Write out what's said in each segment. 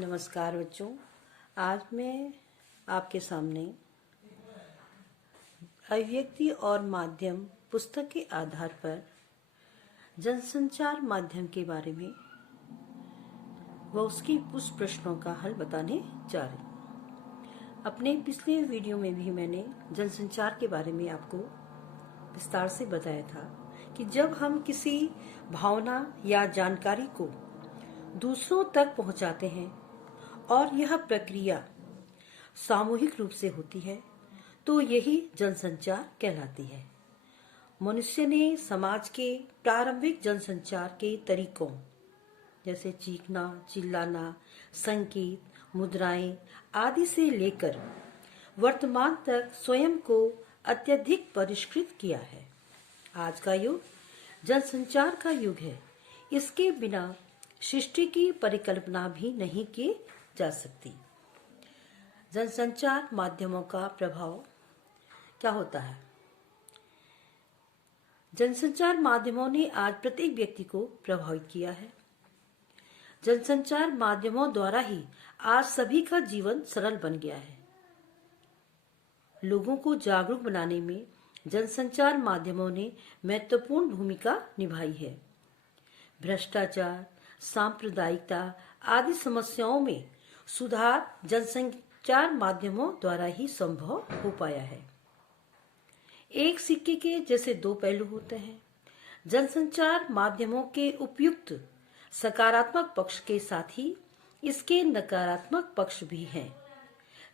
नमस्कार बच्चों। आज मैं आपके सामने अभिव्यक्ति और माध्यम पुस्तक के आधार पर जनसंचार माध्यम के बारे में व उसके कुछ प्रश्नों का हल बताने जा रही हूँ। अपने पिछले वीडियो में भी मैंने जनसंचार के बारे में आपको विस्तार से बताया था कि जब हम किसी भावना या जानकारी को दूसरों तक पहुंचाते हैं और यह प्रक्रिया सामूहिक रूप से होती है तो यही जनसंचार कहलाती है। मनुष्य ने समाज के प्रारंभिक जनसंचार के तरीकों जैसे चीखना, चिल्लाना, संकेत, मुद्राएं आदि से लेकर वर्तमान तक स्वयं को अत्यधिक परिष्कृत किया है। आज का युग जनसंचार का युग है। इसके बिना सृष्टि की परिकल्पना भी नहीं की जा सकती। जनसंचार माध्यमों का प्रभाव क्या होता है? जनसंचार माध्यमों ने आज प्रत्येक व्यक्ति को प्रभावित किया है। जनसंचार माध्यमों द्वारा ही आज सभी का जीवन सरल बन गया है। लोगों को जागरूक बनाने में जनसंचार माध्यमों ने महत्वपूर्ण भूमिका निभाई है। भ्रष्टाचार, सांप्रदायिकता आदि समस्याओं में सुधार जनसंचार माध्यमों द्वारा ही संभव हो पाया है। एक सिक्के के जैसे दो पहलू होते हैं। जनसंचार माध्यमों के उपयुक्त सकारात्मक पक्ष के साथ ही इसके नकारात्मक पक्ष भी हैं।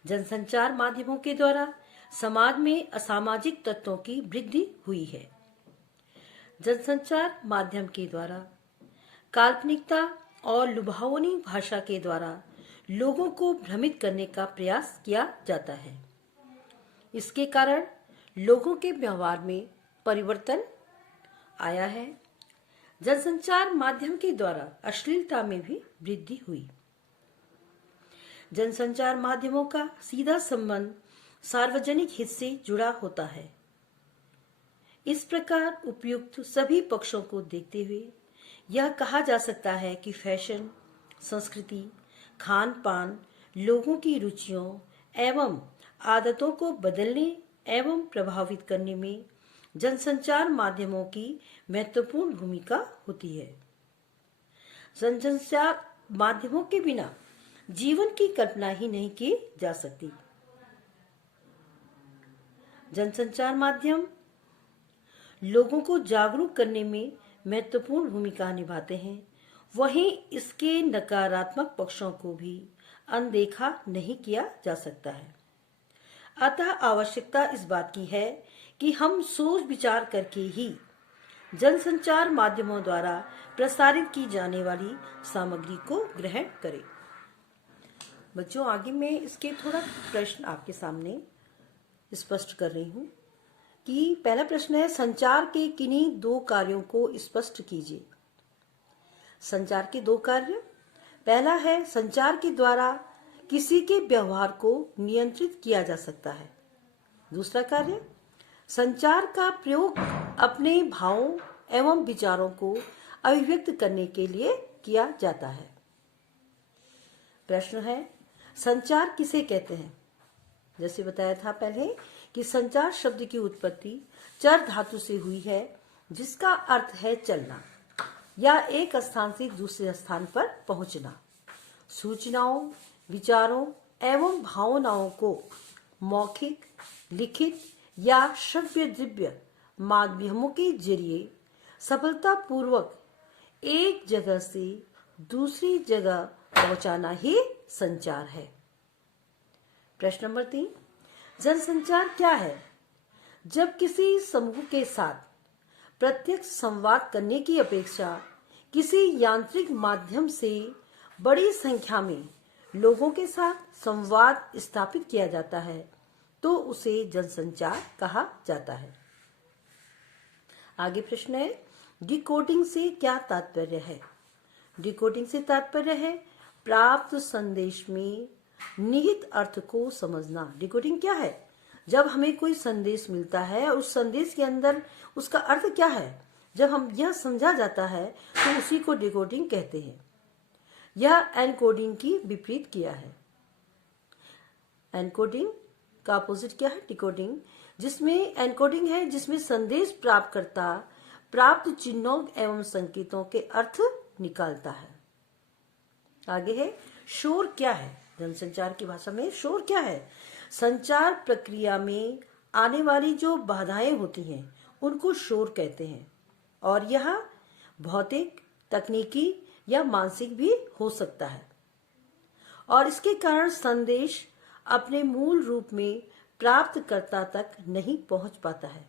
जनसंचार माध्यमों के द्वारा समाज में असामाजिक तत्वों की वृद्धि हुई है। जनसंचार माध्यम के द्वारा काल्पनिकता और लुभावनी भाषा के द्वारा लोगों को भ्रमित करने का प्रयास किया जाता है। इसके कारण लोगों के व्यवहार में परिवर्तन आया है। जनसंचार माध्यम के द्वारा अश्लीलता में भी वृद्धि हुई। जनसंचार माध्यमों का सीधा संबंध सार्वजनिक हित से जुड़ा होता है। इस प्रकार उपयुक्त सभी पक्षों को देखते हुए यह कहा जा सकता है कि फैशन, संस्कृति, खान पान, लोगों की रुचियों एवं आदतों को बदलने एवं प्रभावित करने में जनसंचार माध्यमों की महत्वपूर्ण भूमिका होती है। जनसंचार माध्यमों के बिना जीवन की कल्पना ही नहीं की जा सकती। जनसंचार माध्यम लोगों को जागरूक करने में महत्वपूर्ण भूमिका निभाते हैं, वहीं इसके नकारात्मक पक्षों को भी अनदेखा नहीं किया जा सकता है। अतः आवश्यकता इस बात की है कि हम सोच विचार करके ही जनसंचार माध्यमों द्वारा प्रसारित की जाने वाली सामग्री को ग्रहण करें। बच्चों, आगे मैं इसके थोड़ा प्रश्न आपके सामने स्पष्ट कर रही हूँ कि पहला प्रश्न है, संचार के किन्हीं दो कार्यों को स्पष्ट कीजिए। संचार के दो कार्य। पहला है, संचार के द्वारा किसी के व्यवहार को नियंत्रित किया जा सकता है। दूसरा कार्य, संचार का प्रयोग अपने भावों एवं विचारों को अभिव्यक्त करने के लिए किया जाता है। प्रश्न है, संचार किसे कहते हैं? जैसे बताया था पहले कि संचार शब्द की उत्पत्ति चर धातु से हुई है, जिसका अर्थ है चलना या एक स्थान से दूसरे स्थान पर पहुंचना। सूचनाओं, विचारों एवं भावनाओं को मौखिक, लिखित या श्रव्य दिव्य माध्यमों के जरिए सफलतापूर्वक एक जगह से दूसरी जगह पहुंचाना ही संचार है। प्रश्न नंबर 3, जनसंचार क्या है? जब किसी समूह के साथ प्रत्यक्ष संवाद करने की अपेक्षा किसी यांत्रिक माध्यम से बड़ी संख्या में लोगों के साथ संवाद स्थापित किया जाता है तो उसे जनसंचार कहा जाता है। आगे प्रश्न है, डिकोडिंग से क्या तात्पर्य है? डिकोडिंग से तात्पर्य है प्राप्त संदेश में निहित अर्थ को समझना। डिकोडिंग क्या है? जब हमें कोई संदेश मिलता है और उस संदेश के अंदर उसका अर्थ क्या है, जब हम यह समझा जाता है तो उसी को डिकोडिंग कहते हैं। यह एनकोडिंग की विपरीत किया है। एनकोडिंग का अपोजिट क्या है? डिकोडिंग। जिसमें एनकोडिंग है जिसमें संदेश प्राप्तकर्ता प्राप्त चिन्हों एवं संकेतों के अर्थ निकालता है। आगे है शोर क्या है? जनसंचार की भाषा में शोर क्या है? संचार प्रक्रिया में आने वाली जो बाधाएं होती हैं उनको शोर कहते हैं, और यह भौतिक, तकनीकी या मानसिक भी हो सकता है, और इसके कारण संदेश अपने मूल रूप में प्राप्तकर्ता तक नहीं पहुंच पाता है।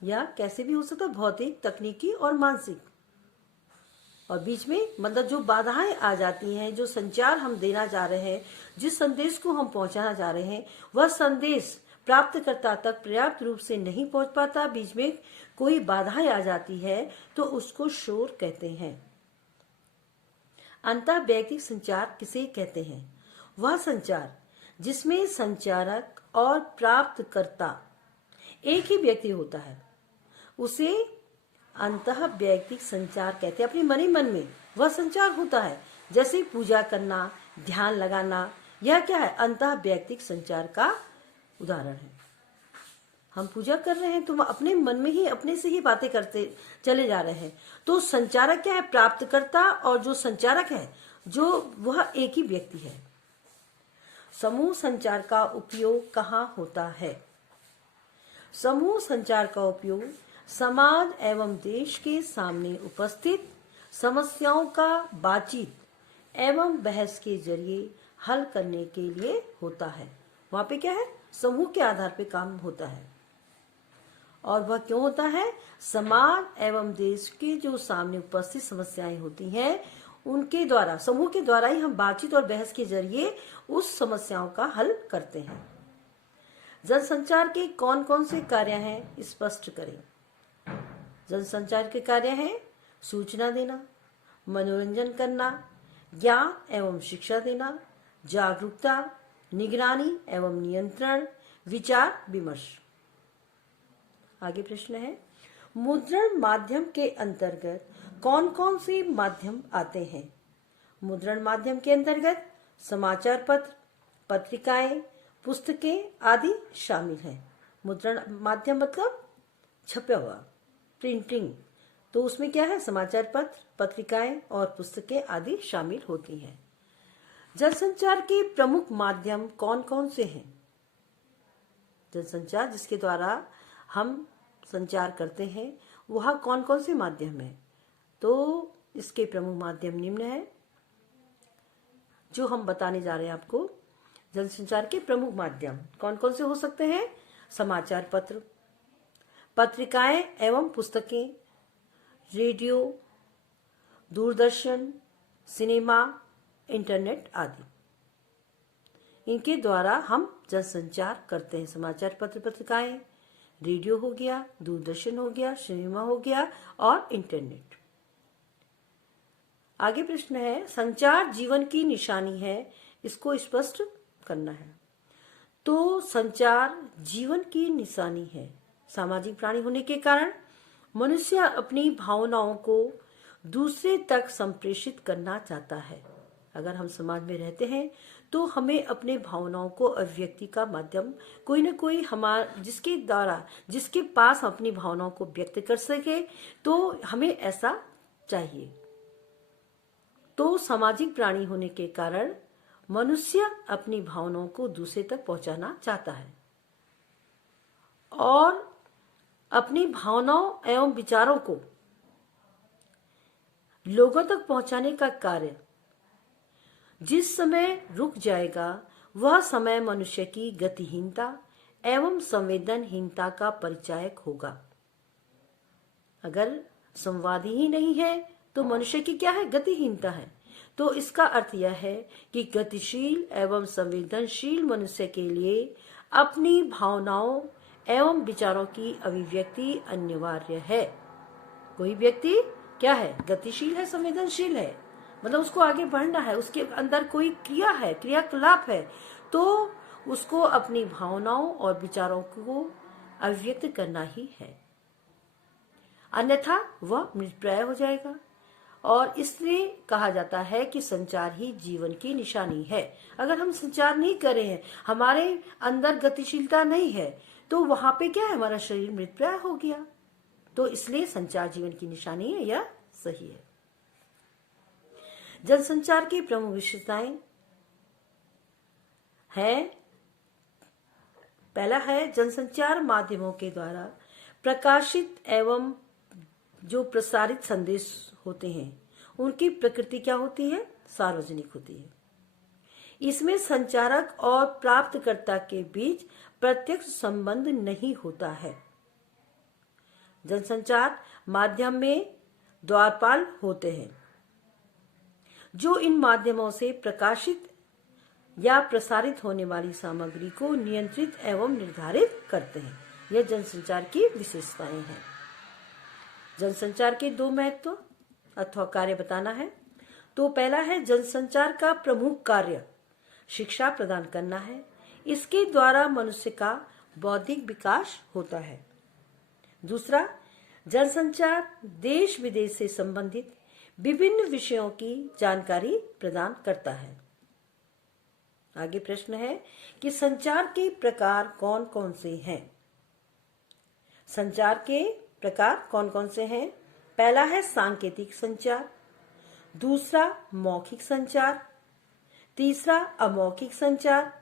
या कैसे भी हो सकता है, भौतिक, तकनीकी और मानसिक, और बीच में मतलब जो बाधाएं आ जाती हैं, जो संचार हम देना चाह रहे हैं, जिस संदेश को हम पहुंचाना चाह रहे हैं, वह संदेश प्राप्तकर्ता तक पर्याप्त रूप से नहीं पहुंच पाता, बीच में कोई बाधाएं आ जाती है, तो उसको शोर कहते हैं। अंतःवैयक्तिक संचार किसे कहते हैं? वह संचार जिसमें संचारक और प्राप्तकर्ता एक ही व्यक्ति होता है, उसे अंतःवैयक्तिक संचार कहते हैं। अपने मन ही मन में वह संचार होता है, जैसे पूजा करना, ध्यान लगाना, यह क्या है? अंतःवैयक्तिक संचार का उदाहरण है। हम पूजा कर रहे हैं तो हम अपने मन में ही अपने से ही बातें करते चले जा रहे हैं, तो संचारक क्या है? प्राप्तकर्ता, और जो संचारक है जो वह एक ही व्यक्ति है। समूह संचार का उपयोग कहाँ होता है? समूह संचार का उपयोग समाज एवं देश के सामने उपस्थित समस्याओं का बातचीत एवं बहस के जरिए हल करने के लिए होता है। वहां पे क्या है? समूह के आधार पे काम होता है। और वह क्यों होता है? समाज एवं देश के जो सामने उपस्थित समस्याएं होती हैं, उनके द्वारा, समूह के द्वारा ही हम बातचीत और बहस के जरिए उस समस्याओं का हल करते हैं। जनसंचार के कौन कौन से कार्य हैं, स्पष्ट करें। जनसंचार के कार्य हैं सूचना देना, मनोरंजन करना, ज्ञान एवं शिक्षा देना, जागरूकता, निगरानी एवं नियंत्रण, विचार विमर्श। आगे प्रश्न है, मुद्रण माध्यम के अंतर्गत कौन कौन से माध्यम आते हैं? मुद्रण माध्यम के अंतर्गत समाचार पत्र, पत्रिकाएं, पुस्तकें आदि शामिल हैं। मुद्रण माध्यम मतलब छपा हुआ, प्रिंटिंग, तो उसमें क्या है? समाचार पत्र, पत्रिकाएं और पुस्तकें आदि शामिल होती हैं। जनसंचार के प्रमुख माध्यम कौन कौन से हैं? जनसंचार जिसके द्वारा हम संचार करते हैं, वह कौन कौन से माध्यम है? तो इसके प्रमुख माध्यम निम्न है जो हम बताने जा रहे हैं आपको। जनसंचार के प्रमुख माध्यम कौन कौन से हो सकते हैं? समाचार पत्र, पत्रिकाएं एवं पुस्तकें, रेडियो, दूरदर्शन, सिनेमा, इंटरनेट आदि। इनके द्वारा हम जनसंचार करते हैं। समाचार पत्र, पत्रिकाएं, रेडियो हो गया, दूरदर्शन हो गया, सिनेमा हो गया और इंटरनेट। आगे प्रश्न है, संचार जीवन की निशानी है, इसको स्पष्ट करना है। तो संचार जीवन की निशानी है। सामाजिक प्राणी होने के कारण मनुष्य अपनी भावनाओं को दूसरे तक संप्रेषित करना चाहता है। अगर हम समाज में रहते हैं तो हमें अपने भावनाओं को अभिव्यक्ति का माध्यम कोई न कोई जिसके द्वारा, जिसके पास हम अपनी भावनाओं को व्यक्त कर सके, तो हमें ऐसा चाहिए। तो सामाजिक प्राणी होने के कारण मनुष्य अपनी भावनाओं को दूसरे तक पहुंचाना चाहता है, और अपनी भावनाओं एवं विचारों को लोगों तक पहुंचाने का कार्य जिस समय रुक जाएगा, वह समय मनुष्य की गतिहीनता एवं संवेदनहीनता का परिचायक होगा। अगर संवाद ही नहीं है तो मनुष्य की क्या है? गतिहीनता है। तो इसका अर्थ यह है कि गतिशील एवं संवेदनशील मनुष्य के लिए अपनी भावनाओं एवं विचारों की अभिव्यक्ति अनिवार्य है। कोई व्यक्ति क्या है? गतिशील है, संवेदनशील है, मतलब उसको आगे बढ़ना है, उसके अंदर कोई क्रिया है, क्रियाकलाप है, तो उसको अपनी भावनाओं और विचारों को अभिव्यक्त करना ही है, अन्यथा वह मृतप्राय हो जाएगा। और इसलिए कहा जाता है कि संचार ही जीवन की निशानी है। अगर हम संचार नहीं कर रहे हैं, हमारे अंदर गतिशीलता नहीं है, तो वहां पे क्या है, हमारा शरीर मृतप्राय हो गया। तो इसलिए संचार जीवन की निशानी है, यह सही है। जनसंचार की प्रमुख विशेषताएं हैं। पहला है, जनसंचार माध्यमों के द्वारा प्रकाशित एवं जो प्रसारित संदेश होते हैं उनकी प्रकृति क्या होती है, सार्वजनिक होती है। इसमें संचारक और प्राप्तकर्ता के बीच प्रत्यक्ष संबंध नहीं होता है। जनसंचार माध्यम में द्वारपाल होते हैं जो इन माध्यमों से प्रकाशित या प्रसारित होने वाली सामग्री को नियंत्रित एवं निर्धारित करते हैं। यह जनसंचार की विशेषताएं हैं। जनसंचार के दो महत्व अथवा कार्य बताना है। तो पहला है, जनसंचार का प्रमुख कार्य शिक्षा प्रदान करना है। इसके द्वारा मनुष्य का बौद्धिक विकास होता है। दूसरा, जनसंचार देश विदेश से संबंधित विभिन्न विषयों की जानकारी प्रदान करता है। आगे प्रश्न है कि संचार के प्रकार कौन कौन से हैं। संचार के प्रकार कौन कौन से हैं? पहला है सांकेतिक संचार, दूसरा मौखिक संचार, तीसरा अमौखिक संचार,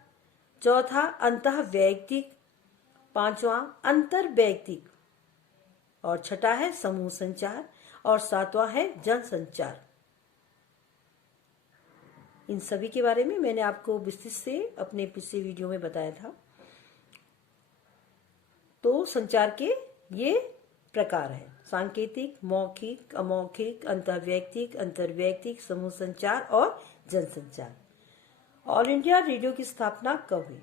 चौथा अंतःवैयक्तिक, पांचवा अंतर्वैयक्तिक, और छठा है समूह संचार, और सातवां है जनसंचार। इन सभी के बारे में मैंने आपको विस्तृत से अपने पिछले वीडियो में बताया था। तो संचार के ये प्रकार हैं: सांकेतिक, मौखिक, अमौखिक, अंतर्वैयक्तिक, समूह संचार और जनसंचार। ऑल इंडिया रेडियो की स्थापना कब हुई?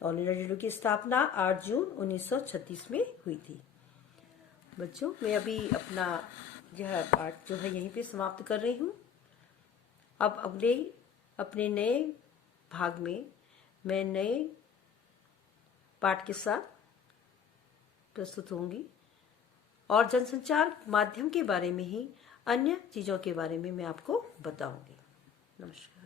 ऑल इंडिया रेडियो की स्थापना 8 जून 1936 में हुई थी। बच्चों, मैं अभी अपना यह पाठ जो है यहीं पे समाप्त कर रही हूँ। अब अपने नए भाग में मैं नए पाठ के साथ प्रस्तुत होंगी और जनसंचार माध्यम के बारे में ही अन्य चीजों के बारे में मैं आपको बताऊंगी। नमस्कार।